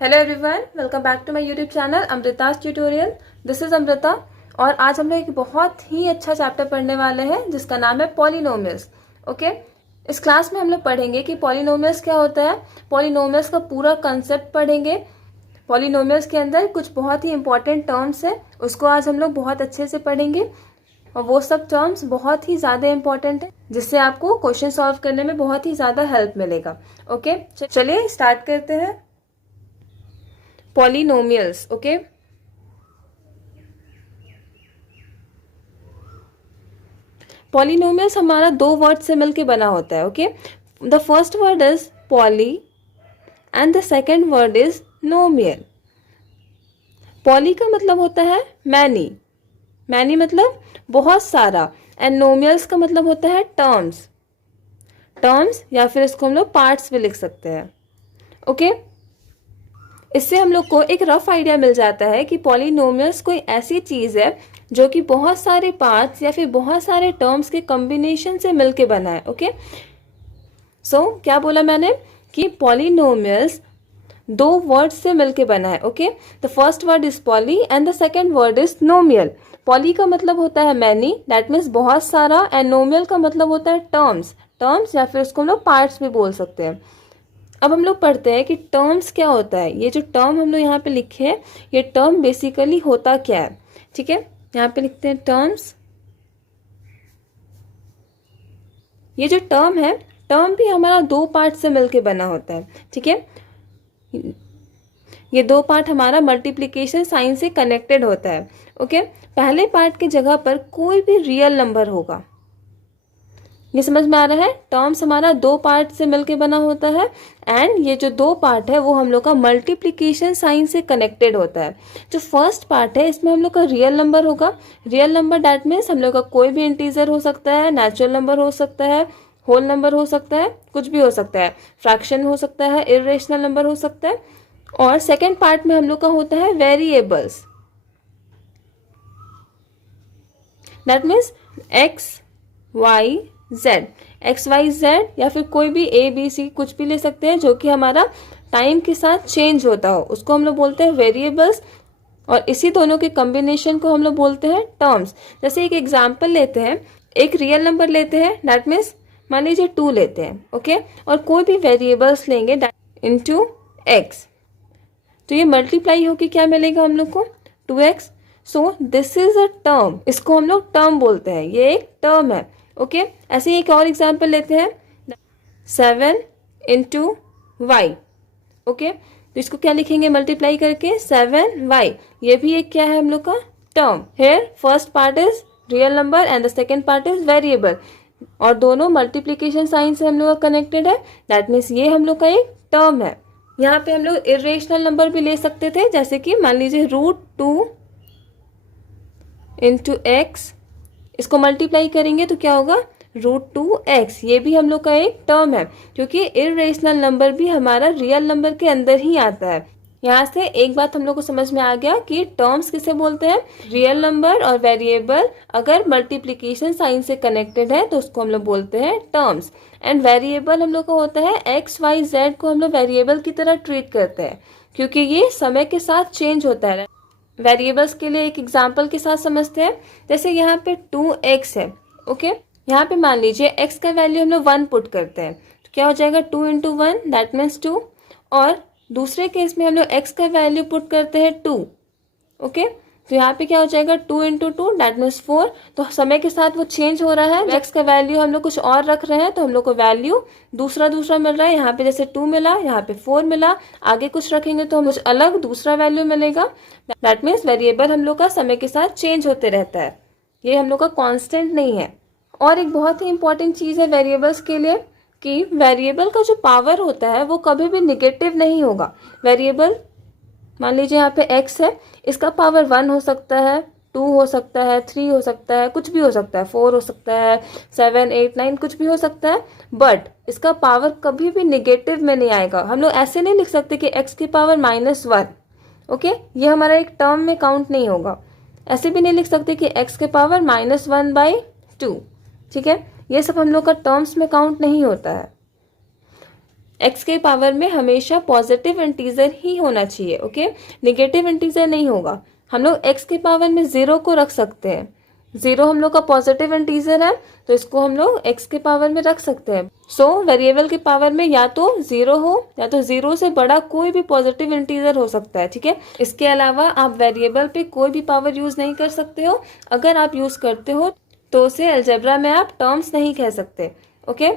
Hello everyone, welcome back to my YouTube channel Amrita's tutorial. This is Amrita और आज हम लोग एक बहुत ही अच्छा चैप्टर पढ़ने वाले हैं जिसका नाम है पॉलिनोमियल्स। ओके, इस क्लास में हम लोग पढ़ेंगे कि पॉलिनोमियल्स क्या होता है, पॉलिनोमियल्स का पूरा कंसेप्ट पढ़ेंगे। पॉलिनोमियल्स के अंदर कुछ बहुत ही इंपॉर्टेंट टर्म्स है, उसको आज हम लोग बहुत अच्छे से पढ़ेंगे और वो सब टर्म्स बहुत ही ज़्यादा इंपॉर्टेंट है जिससे आपको क्वेश्चन सॉल्व करने में बहुत ही ज़्यादा हेल्प मिलेगा। ओके, चलिए स्टार्ट करते हैं। पॉलिनोमियल्स, ओके, पॉलिनोमियल्स हमारा दो वर्ड से मिलके बना होता है। Okay, the first word is poly and the second word is नोमियल। Poly का मतलब होता है मैनी, मैनी मतलब बहुत सारा, एंड नोमियल्स का मतलब होता है टर्म्स, टर्म्स या फिर इसको हम लोग पार्ट्स भी लिख सकते हैं। ओके, इससे हम लोग को एक रफ आइडिया मिल जाता है कि पॉलिनोमियल्स कोई ऐसी चीज है जो कि बहुत सारे पार्ट्स या फिर बहुत सारे टर्म्स के कॉम्बिनेशन से मिलके बना है। ओके, सो क्या बोला मैंने कि पॉलिनोमियल्स दो वर्ड से मिलके बना है। Okay, the first word is poly and the second word is नोमियल। Poly का मतलब होता है मैनी, दैट मीन्स बहुत सारा, एंड नोमियल का मतलब होता है टर्म्स, टर्म्स या फिर उसको हम लोग पार्ट्स भी बोल सकते हैं। अब हम लोग पढ़ते हैं कि टर्म्स क्या होता है। ये जो टर्म हम लोग यहाँ पे लिखे हैं, ये टर्म बेसिकली होता क्या है। ठीक है, यहाँ पे लिखते हैं टर्म्स। ये जो टर्म है, टर्म भी हमारा दो पार्ट से मिलके बना होता है। ठीक है, ये दो पार्ट हमारा मल्टीप्लिकेशन साइन से कनेक्टेड होता है। ओके, पहले पार्ट की जगह पर कोई भी रियल नंबर होगा। ये समझ में आ रहा है, टर्म्स हमारा दो पार्ट से मिलके बना होता है एंड ये जो दो पार्ट है वो हम लोग का मल्टीप्लिकेशन साइन से कनेक्टेड होता है। जो फर्स्ट पार्ट है इसमें हम लोग का रियल नंबर होगा। रियल नंबर दैट मीन्स हम लोग का कोई भी इंटीजर हो सकता है, नेचुरल नंबर हो सकता है, होल नंबर हो सकता है, कुछ भी हो सकता है, फ्रैक्शन हो सकता है, इरेशनल नंबर हो सकता है। और सेकेंड पार्ट में हम लोग का होता है variables, that means X Y Z, X Y Z या फिर कोई भी ए बी सी कुछ भी ले सकते हैं जो कि हमारा टाइम के साथ चेंज होता हो, उसको हम लोग बोलते हैं वेरिएबल्स। और इसी दोनों के कॉम्बिनेशन को हम लोग बोलते हैं टर्म्स। जैसे एक एग्जांपल लेते हैं, एक रियल नंबर लेते हैं, दैट मीन्स मान लीजिए 2 लेते हैं। ओके, और कोई भी वेरिएबल्स लेंगे इनटू एक्स, तो ये मल्टीप्लाई होके क्या मिलेगा हम लोग को, 2x। So this is a term, इसको हम लोग टर्म बोलते हैं, ये एक टर्म है। ओके, ऐसे ही एक और एग्जांपल लेते हैं, 7 इंटू वाई। ओके, तो इसको क्या लिखेंगे मल्टीप्लाई करके, 7y। ये भी एक क्या है हम लोग का term. Hair first part is real number and the second part is variable, और दोनों मल्टीप्लीकेशन साइन से हम लोग का कनेक्टेड है, दैट मीन्स ये हम लोग का एक टर्म है। यहाँ पे हम लोग इरेशनल नंबर भी ले सकते थे, जैसे कि मान लीजिए √2 इंटू एक्स, इसको मल्टीप्लाई करेंगे तो क्या होगा, √2x। ये भी हम लोग का एक टर्म है क्योंकि इरेशनल नंबर भी हमारा रियल नंबर के अंदर ही आता है। यहाँ से एक बात हम लोग को समझ में आ गया कि टर्म्स किसे बोलते हैं, रियल नंबर और वेरिएबल अगर मल्टीप्लिकेशन साइन से कनेक्टेड है तो उसको हम लोग बोलते हैं टर्म्स। एंड वेरिएबल हम लोग का होता है एक्स वाई जेड को हम लोग वेरिएबल की तरह ट्रीट करते हैं क्योंकि ये समय के साथ चेंज होता है। वेरिएबल्स के लिए एक एग्जाम्पल के साथ समझते हैं, जैसे यहाँ पे 2x है। ओके, यहाँ पे मान लीजिए x का वैल्यू हम लोग 1 पुट करते हैं तो क्या हो जाएगा, 2 इंटू 1 दैट मीन्स 2। और दूसरे केस में हम लोग x का वैल्यू पुट करते हैं 2। ओके, तो यहाँ पे क्या हो जाएगा, 2 इंटू 2 दैट मीन्स 4। तो समय के साथ वो चेंज हो रहा है, x का वैल्यू हम लोग कुछ और रख रहे हैं तो हम लोग को वैल्यू दूसरा दूसरा मिल रहा है। यहाँ पे जैसे 2 मिला, यहाँ पे 4 मिला, आगे कुछ रखेंगे तो हम कुछ अलग दूसरा वैल्यू मिलेगा। दैट मीन्स वेरिएबल हम लोग का समय के साथ चेंज होते रहता है, ये हम लोग का कांस्टेंट नहीं है। और एक बहुत ही इंपॉर्टेंट चीज़ है वेरिएबल्स के लिए कि वेरिएबल का जो पावर होता है वो कभी भी निगेटिव नहीं होगा। वेरिएबल मान लीजिए यहाँ पे x है, इसका पावर 1 हो सकता है, 2 हो सकता है, 3 हो सकता है, कुछ भी हो सकता है, 4 हो सकता है, 7 8 9 कुछ भी हो सकता है, बट इसका पावर कभी भी निगेटिव में नहीं आएगा। हम लोग ऐसे नहीं लिख सकते कि x की पावर -1। ओके, ये हमारा एक टर्म में काउंट नहीं होगा। ऐसे भी नहीं लिख सकते कि x के पावर -1/2। ठीक है, ये सब हम लोग का टर्म्स में काउंट नहीं होता है। एक्स के पावर में हमेशा पॉजिटिव इंटीजर ही होना चाहिए, ओके, निगेटिव इंटीजर नहीं होगा। हम लोग एक्स के पावर में 0 को रख सकते हैं, 0 हम लोग का पॉजिटिव इंटीजर है तो इसको हम लोग एक्स के पावर में रख सकते हैं। सो वेरिएबल के पावर में या तो 0 हो या तो 0 से बड़ा कोई भी पॉजिटिव इंटीजर हो सकता है, ठीक है। इसके अलावा आप वेरिएबल पे कोई भी पावर यूज नहीं कर सकते हो। अगर आप यूज करते हो तो उसे अलजेब्रा में आप टर्म्स नहीं कह सकते, ओके।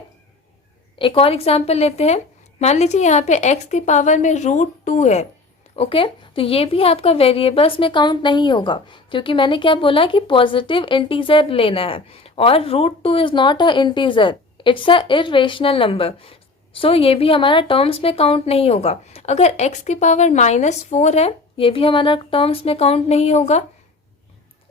एक और एग्जाम्पल लेते हैं। मान लीजिए यहाँ पे x के पावर में √2 है, ओके, तो ये भी आपका वेरिएबल्स में काउंट नहीं होगा, क्योंकि मैंने क्या बोला कि पॉजिटिव इंटीजर लेना है और √2 is not a integer, it's a irrational number. So ये भी हमारा टर्म्स में काउंट नहीं होगा। अगर x के पावर -4 है, ये भी हमारा टर्म्स में काउंट नहीं होगा।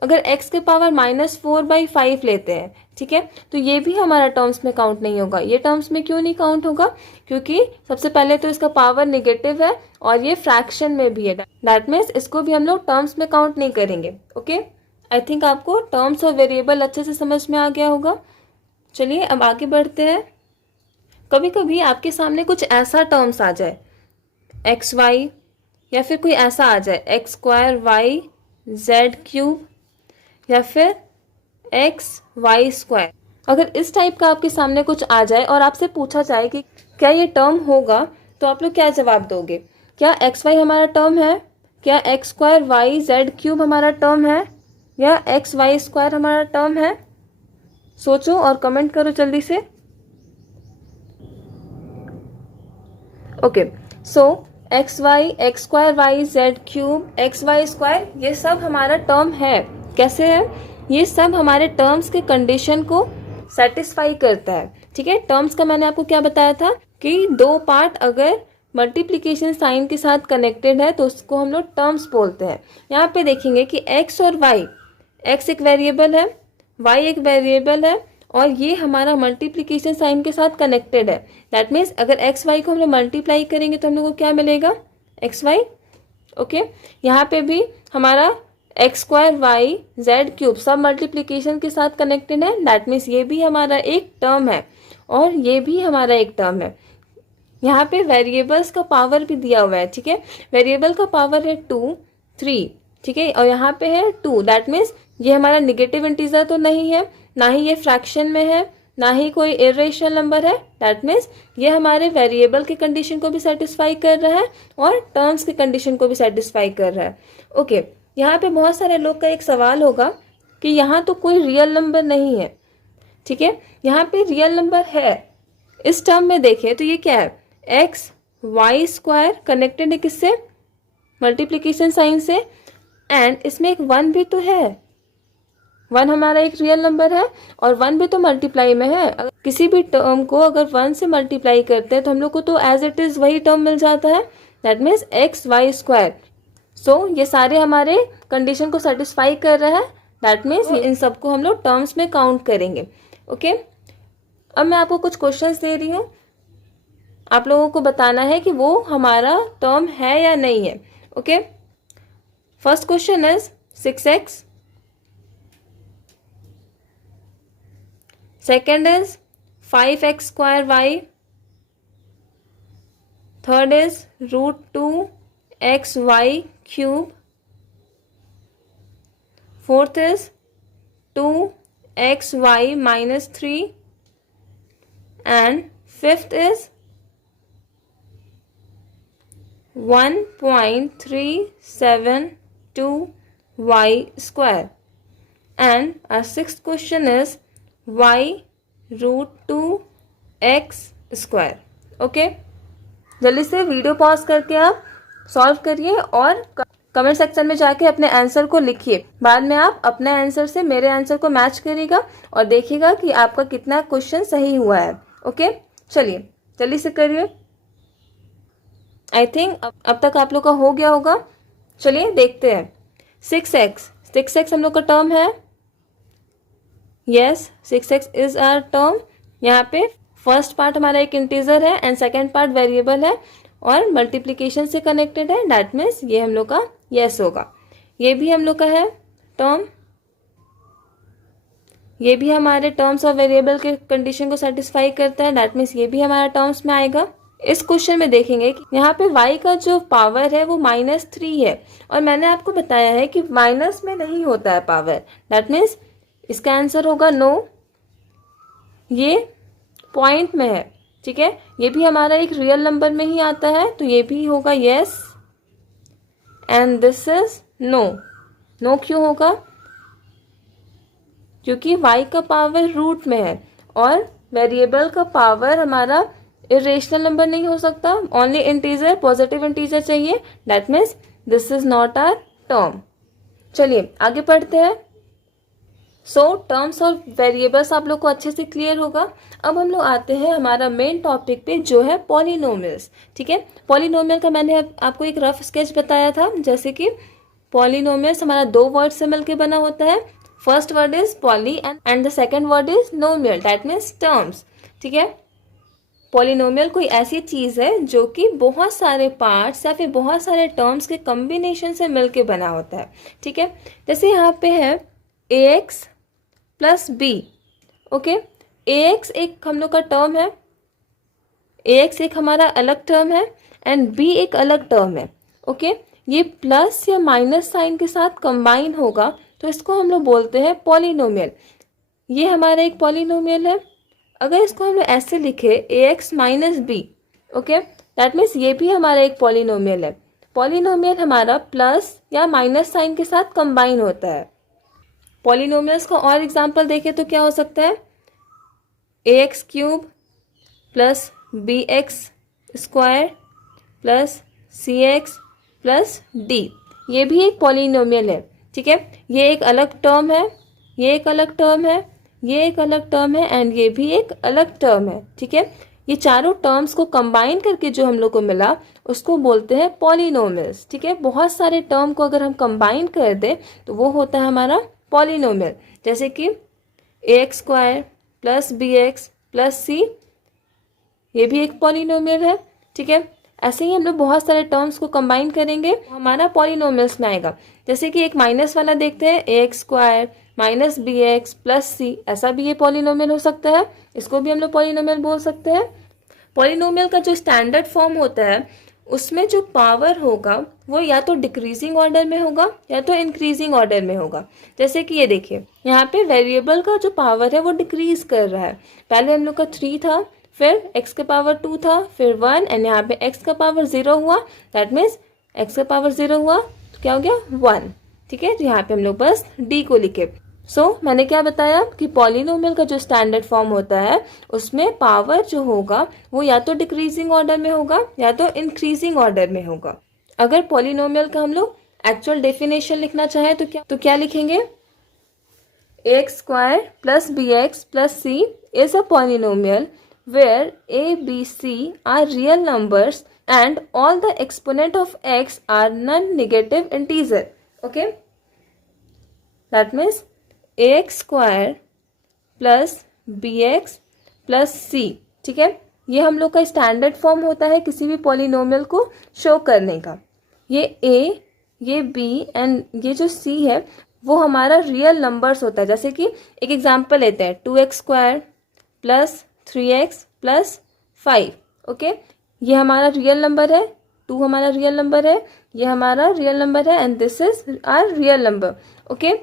अगर x के पावर -4/5 लेते हैं, ठीक है, तो ये भी हमारा टर्म्स में काउंट नहीं होगा। ये टर्म्स में क्यों नहीं काउंट होगा? क्योंकि सबसे पहले तो इसका पावर नेगेटिव है और ये फ्रैक्शन में भी है, दैट मीन्स इसको भी हम लोग टर्म्स में काउंट नहीं करेंगे, ओके। आई थिंक आपको टर्म्स और वेरिएबल अच्छे से समझ में आ गया होगा। चलिए अब आगे बढ़ते हैं। कभी कभी आपके सामने कुछ ऐसा टर्म्स आ जाए XY, या फिर कोई ऐसा आ जाए x² y z³ या फिर XY²। अगर इस टाइप का आपके सामने कुछ आ जाए और आपसे पूछा जाए कि क्या ये टर्म होगा, तो आप लोग क्या जवाब दोगे? क्या XY हमारा टर्म है? क्या x² y z³ हमारा टर्म है? या XY² हमारा टर्म है? सोचो और कमेंट करो जल्दी से। ओके, सो XY, x² y z³ XY² ये सब हमारा टर्म है। कैसे है? ये सब हमारे टर्म्स के कंडीशन को सेटिस्फाई करता है, ठीक है। टर्म्स का मैंने आपको क्या बताया था कि दो पार्ट अगर मल्टीप्लिकेशन साइन के साथ कनेक्टेड है तो उसको हम लोग टर्म्स बोलते हैं। यहाँ पे देखेंगे कि x और y, x एक वेरिएबल है, y एक वेरिएबल है और ये हमारा मल्टीप्लिकेशन साइन के साथ कनेक्टेड है। दैट मीन्स अगर एक्स वाई को हम लोग मल्टीप्लाई करेंगे तो हम लोग को क्या मिलेगा? X Y, okay. यहाँ पे भी हमारा x² y z³ सब मल्टीप्लिकेशन के साथ कनेक्टेड है, दैट मीन्स ये भी हमारा एक टर्म है और ये भी हमारा एक टर्म है। यहाँ पे वेरिएबल्स का पावर भी दिया हुआ है, ठीक है। वेरिएबल का पावर है 2, 3, ठीक है, और यहाँ पे है 2, दैट मीन्स ये हमारा निगेटिव इंटीजर तो नहीं है, ना ही ये फ्रैक्शन में है, ना ही कोई इरेशनल नंबर है। दैट मीन्स ये हमारे वेरिएबल की कंडीशन को भी सेटिस्फाई कर रहा है और टर्म्स की कंडीशन को भी सेटिस्फाई कर रहा है, ओके। यहाँ पे बहुत सारे लोग का एक सवाल होगा कि यहाँ तो कोई रियल नंबर नहीं है, ठीक है। यहाँ पे रियल नंबर है। इस टर्म में देखें तो ये क्या है? XY² कनेक्टेड है किससे? मल्टीप्लिकेशन साइन से, एंड इसमें एक 1 भी तो है। 1 हमारा एक रियल नंबर है और 1 भी तो मल्टीप्लाई में है। अगर किसी भी टर्म को अगर 1 से मल्टीप्लाई करते हैं तो हम लोग को तो एज इट इज वही टर्म मिल जाता है, दैट मीन्स XY²। सो ये सारे हमारे कंडीशन को सेटिस्फाई कर रहा है, दैट मीन्स इन सबको हम लोग टर्म्स में काउंट करेंगे, ओके। अब मैं आपको कुछ क्वेश्चंस दे रही हूँ, आप लोगों को बताना है कि वो हमारा टर्म है या नहीं है, okay. First question is 6x, second is 5x² y, third is √2xy³, fourth is 2xy-3 and fifth is 1.372y², and our sixth question is y√2x², okay. जल्दी से वीडियो पॉज करके आप सॉल्व करिए और कमेंट सेक्शन में जाके अपने answer को लिखिए। बाद में आप अपने आंसर से मेरे आंसर को मैच करिएगा और देखिएगा कि आपका कितना क्वेश्चन सही हुआ है, ओके। चलिए जल्दी से करिए। आई थिंक अब तक आप लोग का हो गया होगा। चलिए देखते हैं। 6x हम लोग का टर्म है, yes 6x is our term. यहाँ पे फर्स्ट पार्ट हमारा एक इंटीजर है एंड सेकेंड पार्ट वेरिएबल है और मल्टीप्लिकेशन से कनेक्टेड है, दैट मीन्स ये हम लोग का यस होगा। ये भी हम लोग का है टर्म, ये भी हमारे टर्म्स और वेरिएबल के कंडीशन को सेटिस्फाई करता है, दैट मीन्स ये भी हमारा टर्म्स में आएगा। इस क्वेश्चन में देखेंगे कि यहाँ पे y का जो पावर है वो -3 है और मैंने आपको बताया है कि माइनस में नहीं होता है पावर, दैट मीन्स इसका आंसर होगा नो, ये पॉइंट में है, ठीक है। ये भी हमारा एक रियल नंबर में ही आता है तो ये भी होगा yes and this is no. No क्यों होगा? क्योंकि y का पावर रूट में है और वेरिएबल का पावर हमारा इरेशनल नंबर नहीं हो सकता, ओनली इंटीजर, पॉजिटिव इंटीजर चाहिए, that means this is not our term. चलिए आगे पढ़ते हैं। सो टर्म्स और वेरिएबल्स आप लोग को अच्छे से क्लियर होगा। अब हम लोग आते हैं हमारा मेन टॉपिक पे जो है पॉलिनोमियल्स, ठीक है। पॉलिनोमियल का मैंने आपको एक रफ स्केच बताया था, जैसे कि पॉलिनोमियल्स हमारा दो वर्ड से मिलकर बना होता है। First word is poly and the second word is नोमियल, that means terms, ठीक है। पॉलिनोमियल कोई ऐसी चीज है जो कि बहुत सारे पार्ट्स या फिर बहुत सारे टर्म्स के कॉम्बिनेशन से मिलके बना होता है, ठीक है। जैसे यहाँ पे है ax plus B, okay. ax एक हम लोग का टर्म है, ax एक हमारा अलग टर्म है एंड b एक अलग टर्म है, ओके। ये प्लस या माइनस साइन के साथ कंबाइन होगा तो इसको हम लोग बोलते हैं पॉलिनोमियल। ये हमारा एक पॉलिनोमियल है। अगर इसको हम लोग ऐसे लिखे ax minus B, okay, that means ये भी हमारा एक पॉलिनोमियल है। पॉलिनोमियल हमारा प्लस या माइनस साइन के साथ कंबाइन होता है। पॉलिनोमियल्स का और एग्जांपल देखें तो क्या हो सकता है, ax cube plus bx square plus cx plus d, ये भी एक पॉलिनोमियल है, ठीक है। ये एक अलग टर्म है, ये एक अलग टर्म है, ये एक अलग टर्म है एंड ये भी एक अलग टर्म है, ठीक है। ये चारों टर्म्स को कंबाइन करके जो हम लोग को मिला उसको बोलते हैं पॉलिनोमियल्स, ठीक है। बहुत सारे टर्म को अगर हम कंबाइन कर दें तो वो होता है हमारा पॉलिनोमियल। जैसे कि ax square plus bx plus c, ये भी एक पॉलिनोमियल है, ठीक है। ऐसे ही हम लोग बहुत सारे टर्म्स को कंबाइन करेंगे हमारा पॉलिनोमियल्स में आएगा। जैसे कि एक माइनस वाला देखते हैं, ax square minus bx plus c, ऐसा भी ये पॉलिनोमियल हो सकता है, इसको भी हम लोग पॉलिनोमियल बोल सकते हैं। पॉलिनोमियल का जो स्टैंडर्ड फॉर्म होता है उसमें जो पावर होगा वो या तो डिक्रीजिंग ऑर्डर में होगा या तो इंक्रीजिंग ऑर्डर में होगा। जैसे कि ये देखिए यहाँ पे वेरिएबल का जो पावर है वो डिक्रीज कर रहा है। पहले हम लोग का 3 था, फिर x का पावर 2 था, फिर 1 एंड यहाँ पे x का पावर 0 हुआ, दैट मीन्स x का पावर 0 हुआ तो क्या हो गया 1, ठीक है। तो यहाँ पे हम लोग बस d को लिखे। मैंने क्या बताया कि पॉलिनोमियल का जो स्टैंडर्ड फॉर्म होता है उसमें पावर जो होगा वो या तो डिक्रीजिंग ऑर्डर में होगा या तो इंक्रीजिंग ऑर्डर में होगा। अगर पॉलिनोमियल का हम लोग एक्चुअल डेफिनेशन लिखना चाहे तो क्या लिखेंगे, ax square plus bx plus c is a polynomial where a, b, c are real numbers and all the exponent of x are non-negative integer, okay, that means ax square plus bx plus c, ठीक है। ये हम लोग का standard form होता है किसी भी पॉलिनोमियल को शो करने का। ये a, ये b एंड ये जो c है वो हमारा रियल नंबर्स होता है। जैसे कि एक एग्जांपल लेते हैं, 2x square plus 3x plus 5, okay. ये हमारा रियल नंबर है, 2 हमारा रियल नंबर है, ये हमारा रियल नंबर है and this is our real number, okay.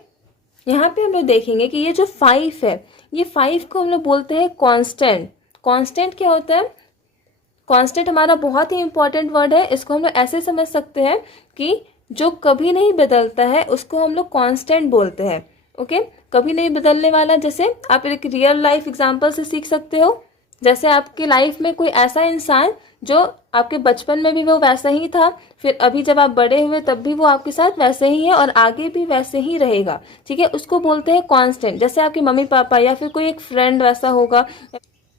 यहाँ पे हम लोग देखेंगे कि ये जो 5 है, ये 5 को हम लोग बोलते हैं कांस्टेंट। कांस्टेंट क्या होता है, कांस्टेंट हमारा बहुत ही इंपॉर्टेंट वर्ड है। इसको हम लोग ऐसे समझ सकते हैं कि जो कभी नहीं बदलता है उसको हम लोग कांस्टेंट बोलते हैं, ओके। कभी नहीं बदलने वाला, जैसे आप एक रियल लाइफ एग्जांपल से सीख सकते हो। जैसे आपकी लाइफ में कोई ऐसा इंसान जो आपके बचपन में भी वो वैसा ही था, फिर अभी जब आप बड़े हुए तब भी वो आपके साथ वैसे ही है और आगे भी वैसे ही रहेगा, ठीक है। उसको बोलते हैं कांस्टेंट। जैसे आपके मम्मी पापा या फिर कोई एक फ्रेंड वैसा होगा,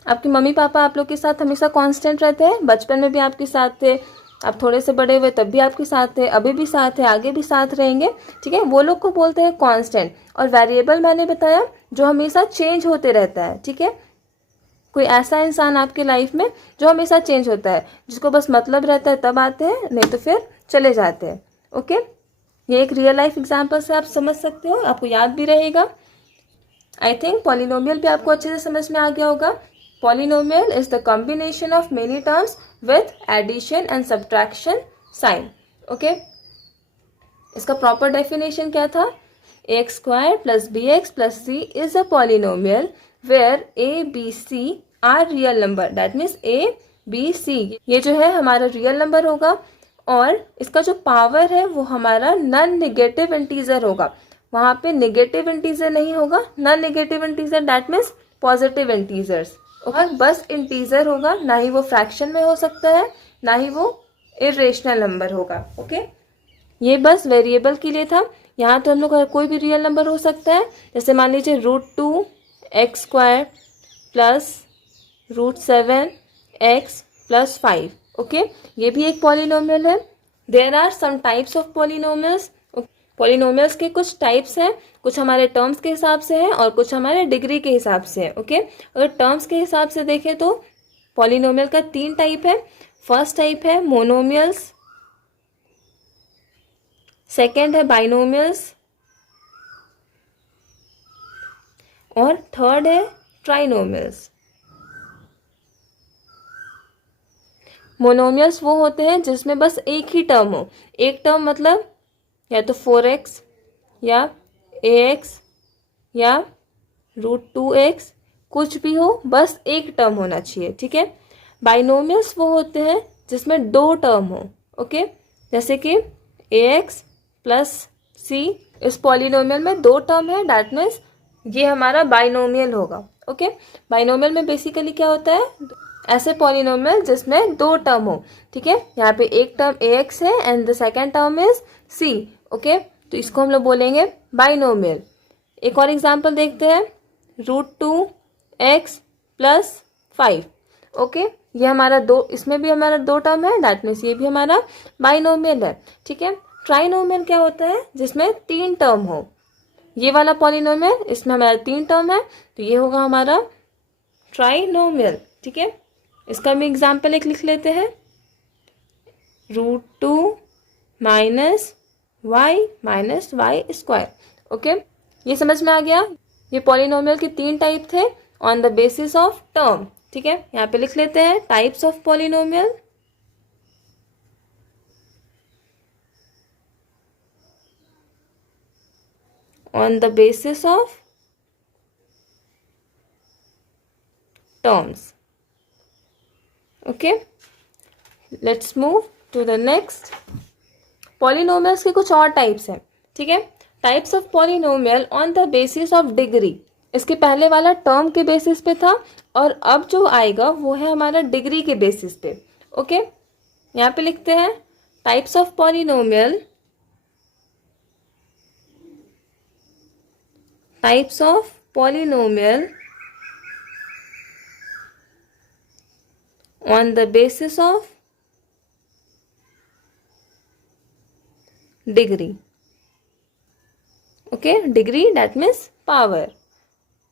आपके मम्मी पापा आप लोग के साथ हमेशा कांस्टेंट रहते हैं, बचपन में भी आपके साथ थे, आप थोड़े से बड़े हुए तब भी आपके साथ थे, अभी भी साथ है, आगे भी साथ रहेंगे, ठीक है। वो लोग को बोलते हैं कांस्टेंट। और वेरिएबल मैंने बताया जो हमेशा चेंज होते रहता है, ठीक है। कोई ऐसा इंसान आपके लाइफ में जो हमेशा चेंज होता है, जिसको बस मतलब रहता है तब आते हैं, नहीं तो फिर चले जाते हैं, ओके। ये एक रियल लाइफ एग्जांपल से आप समझ सकते हो, आपको याद भी रहेगा। आई थिंक पॉलिनोमियल भी आपको अच्छे से समझ में आ गया होगा। Polynomial is the combination of many terms with addition and subtraction sign. Okay, इसका प्रॉपर डेफिनेशन क्या था? ax square plus B X plus C is a polynomial where A B C are real number. That means A B C ये जो है हमारा real number होगा और इसका जो पावर है वो हमारा नॉन नेगेटिव इंटीजर होगा। वहां पे नेगेटिव इंटीजर नहीं होगा, non negative integer that means positive integers. और बस इंटीजर होगा, ना ही वो फ्रैक्शन में हो सकता है ना ही वो इरेशनल नंबर होगा। ओके, ये बस वेरिएबल के लिए था। यहाँ तो हम लोग का कोई भी रियल नंबर हो सकता है, जैसे मान लीजिए √2x square plus √7x plus 5। Okay, ये भी एक पॉलिनोमियल है। There are some types of polynomials. Polynomials के कुछ टाइप्स हैं, कुछ हमारे टर्म्स के हिसाब से हैं और कुछ हमारे डिग्री के हिसाब से है। ओके, अगर टर्म्स के हिसाब से देखें तो पॉलिनोमियल का 3 टाइप है। फर्स्ट टाइप है मोनोमियल्स, सेकेंड है बाइनोमियल्स और थर्ड है ट्राइनोमियल्स। मोनोमियल्स वो होते हैं जिसमें बस एक ही टर्म हो। एक टर्म मतलब या तो 4x या ax या √2x, कुछ भी हो, बस एक टर्म होना चाहिए। ठीक है। बाइनोमियल्स वो होते हैं जिसमें 2 टर्म हो। ओके, जैसे कि ax प्लस c, इस पॉलिनोमियल में 2 टर्म है, दैट मीन्स ये हमारा बाइनोमियल होगा। ओके, बाइनोमियल में बेसिकली क्या होता है? ऐसे पॉलिनोमियल जिसमें 2 टर्म हो। ठीक है, यहाँ पे एक टर्म ax है and the second term is c। Okay, तो इसको हम लोग बोलेंगे बाइनोमियल। एक और एग्जांपल देखते हैं, √2x प्लस 5। ओके, ये हमारा इसमें भी हमारा 2 टर्म है, दैट मीन्स ये भी हमारा बाइनोमियल है। ठीक है। ट्राइनोमियल क्या होता है? जिसमें 3 टर्म हो। ये वाला पॉलिनोमियल, इसमें हमारा 3 टर्म है, तो ये होगा हमारा ट्राइनोमियल। ठीक है, इसका भी एग्जाम्पल एक लिख लेते हैं, √2 minus y minus Y square. Okay, ये समझ में आ गया? ये पॉलिनोमियल के 3 टाइप थे on the basis of term. ठीक है, यहाँ पे लिख लेते हैं types of polynomial. On the basis of terms. Okay, let's move to the next. Polynomials के कुछ और टाइप्स हैं। ठीक है, types of polynomial on the basis of degree. इसके पहले वाला टर्म के बेसिस पे था और अब जो आएगा वो है हमारा डिग्री के बेसिस पे। ओके, यहाँ पे लिखते हैं types of polynomial, types of polynomial on the basis of degree. Okay, degree that means power,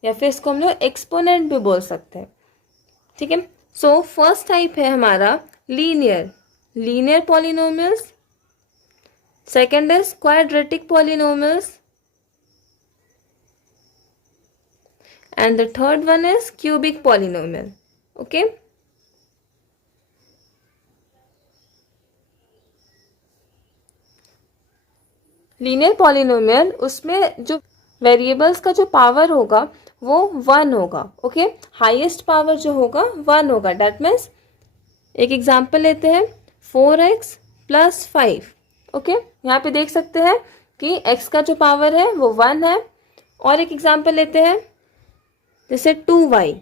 या फिर इसको हम लोग एक्सपोनेंट भी बोल सकते हैं। ठीक है, सो फर्स्ट टाइप है हमारा linear polynomials, second is quadratic polynomials and the third one is cubic polynomial. Okay, linear polynomial, उसमें जो वेरिएबल्स का जो पावर होगा वो 1 होगा। ओके, हाईएस्ट पावर जो होगा 1 होगा। दैट मीन्स एक एग्जांपल लेते हैं, 4x प्लस 5। ओके, यहाँ पे देख सकते हैं कि x का जो पावर है वो 1 है। और एक एग्जांपल लेते हैं जैसे 2y।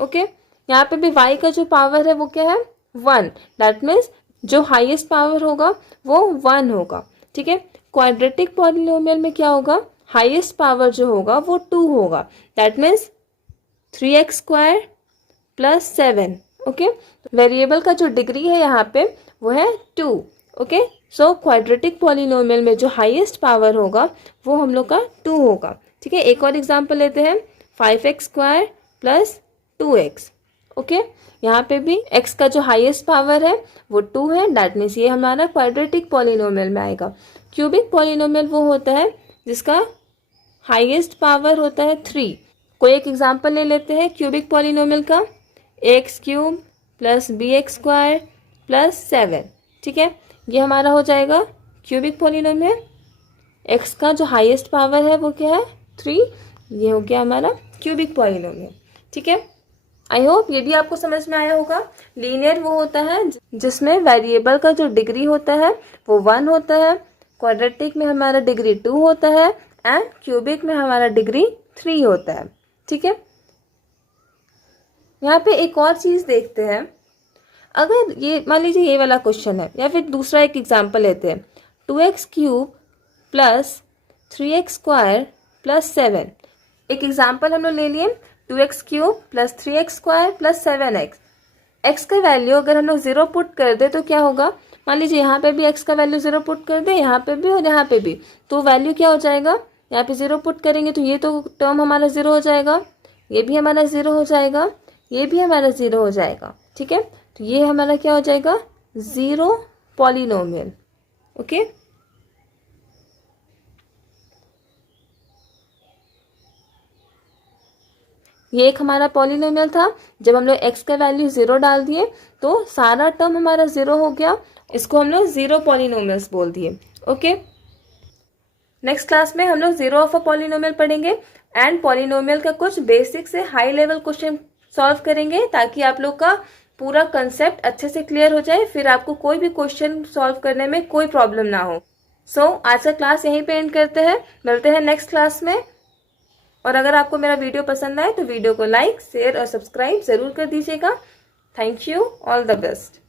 ओके, यहाँ पे भी y का जो पावर है वो क्या है? 1। दैट मीन्स जो हाईएस्ट पावर होगा वो 1 होगा। ठीक है, क्वाड्रेटिक पॉलिनोमियल में क्या होगा? हाईएस्ट पावर जो होगा वो 2 होगा। That means 3x square plus 7। Okay, variable का जो डिग्री है यहाँ पे वो है 2। ओके, सो क्वाड्रेटिक पॉलिनोमियल में जो हाईएस्ट पावर होगा वो हम लोग का 2 होगा। ठीक है, एक और एग्जाम्पल लेते हैं, 5x square plus 2x। Okay, यहाँ पे भी x का जो हाईएस्ट पावर है वो 2 है। दैट मीन्स ये हमारा क्वाड्रेटिक पॉलिनोमियल में आएगा। क्यूबिक पॉलिनोमियल वो होता है जिसका हाईएस्ट पावर होता है 3। कोई एक एग्जांपल ले लेते हैं क्यूबिक पॉलिनोमियल का, X cube plus B X square plus 7। ठीक है, ये हमारा हो जाएगा क्यूबिक पॉलिनोमियल। एक्स का जो हाईएस्ट पावर है वो क्या है 3, ये हो गया हमारा क्यूबिक पॉलिनोमियल। ठीक है, आई होप ये भी आपको समझ में आया होगा। लीनियर वो होता है जिसमें वेरिएबल का जो डिग्री होता है वो 1 होता है, क्वाड्रेटिक में हमारा डिग्री 2 होता है एंड क्यूबिक में हमारा डिग्री 3 होता है। ठीक है, यहाँ पे एक और चीज देखते हैं। अगर ये मान लीजिए ये वाला क्वेश्चन है, या फिर दूसरा एक एग्जांपल लेते हैं, 2x cube plus 3x square plus 7। एक एग्जांपल हम लोग ले लिए 2x cube plus 3x square plus 7x। x का वैल्यू अगर हम लोग 0 पुट कर दे तो क्या होगा, मान लीजिए यहाँ पे भी x का वैल्यू 0 पुट कर दे, यहाँ पे भी और यहाँ पे भी, तो वैल्यू क्या हो जाएगा, यहाँ पे 0 पुट करेंगे तो ये तो टर्म हमारा 0 हो जाएगा, ये भी हमारा 0 हो जाएगा, ये भी हमारा 0 हो जाएगा। ठीक है, तो ये हमारा क्या हो जाएगा, 0 पॉलिनोमियल। ओके, ये एक हमारा पॉलिनोमियल था। जब हम लोग x का वैल्यू 0 डाल दिए तो सारा टर्म हमारा 0 हो गया, इसको हम लोग 0 पॉलिनोमियल्स बोल दिए। ओके, नेक्स्ट क्लास में हम लोग 0 ऑफ अ पॉलिनोमियल पढ़ेंगे एंड पॉलिनोमियल का कुछ बेसिक से हाई लेवल क्वेश्चन सॉल्व करेंगे, ताकि आप लोग का पूरा कंसेप्ट अच्छे से क्लियर हो जाए, फिर आपको कोई भी क्वेश्चन सॉल्व करने में कोई प्रॉब्लम ना हो। सो आज का क्लास यहीं पे एंड करते हैं, मिलते हैं नेक्स्ट क्लास में। और अगर आपको मेरा वीडियो पसंद आए तो वीडियो को लाइक, शेयर और सब्सक्राइब जरूर कर दीजिएगा। Thank you, all the best.